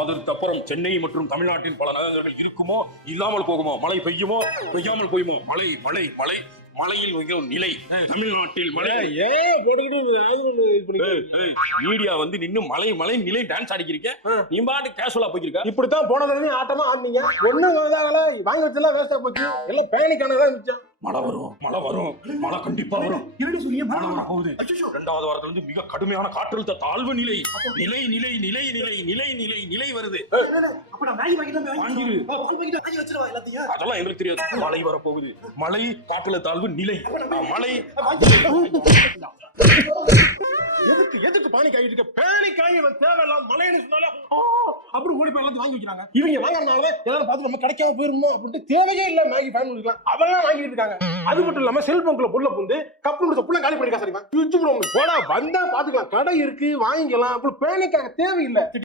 மாதத்துக்கு அப்புறம் சென்னை மற்றும் தமிழ்நாட்டின் பல நகரங்கள் இருக்குமோ இல்லாமல் போகுமோ, மழை பெய்யுமோ பெய்யாமல் போயுமோ, மழை மழை மழை மழையில் மிகவும் நிலை தமிழ்நாட்டில் மழை. மீடியா வந்து நின்னு மழை மழை நிலை டான்ஸ் ஆடிக்கிறீங்க, நீ பாட்டு கேஷுவலா போய்க்கிருக்க. இப்படித்தான் போன தடவை ஆட்டமா ஆடுனீங்க, ஒண்ணும் வாங்கி வச்செல்லாம் வேஸ்டா போச்சு, எல்லாம் பேனிக்கானதான் மிச்சம். மழை வரும் மழை வரும் மழை கண்டிப்பா வரும். மழை வர போகுது. 2வது வாரத்துல இருந்து மிக கடுமையான காற்றழுத்த தாழ்வு நிலை நிலை நிலை நிலை நிலை நிலை நிலை நிலை வருது. அதெல்லாம் எங்களுக்கு தெரியாது. மழை வர போகுது, மழை காற்றழுத்த தாழ்வு நிலை மழை. எதுக்கு பானிக் ஆகிட்டு இருக்க? பேனிக் ஆகி தேவையில்லாம் மழைன்னு சொன்னால அப்படி ஓடி போய் எல்லாத்தையும் வாங்கி வைக்கிறாங்க. இவங்க வாங்கறதுனால எல்லாரும் பார்த்து நம்ம கிடைக்காம போயிருமோ அப்படின்ட்டு தேவையே இல்ல மேகி ஃபேன் பண்ணிக்கலாம், அவெல்லாம் வாங்கிட்டு இருக்காங்க. அது மட்டும் இல்லாம செல்போன்குள்ள புள்ள புந்து கப்பு முடிச்ச புள்ள காலி பண்ணிக்கா. சரிப்பா போடா வந்தா பாத்துக்கலாம், கடை இருக்கு வாங்கிக்கலாம், அப்படி பேனிக்காக தேவையில்லை.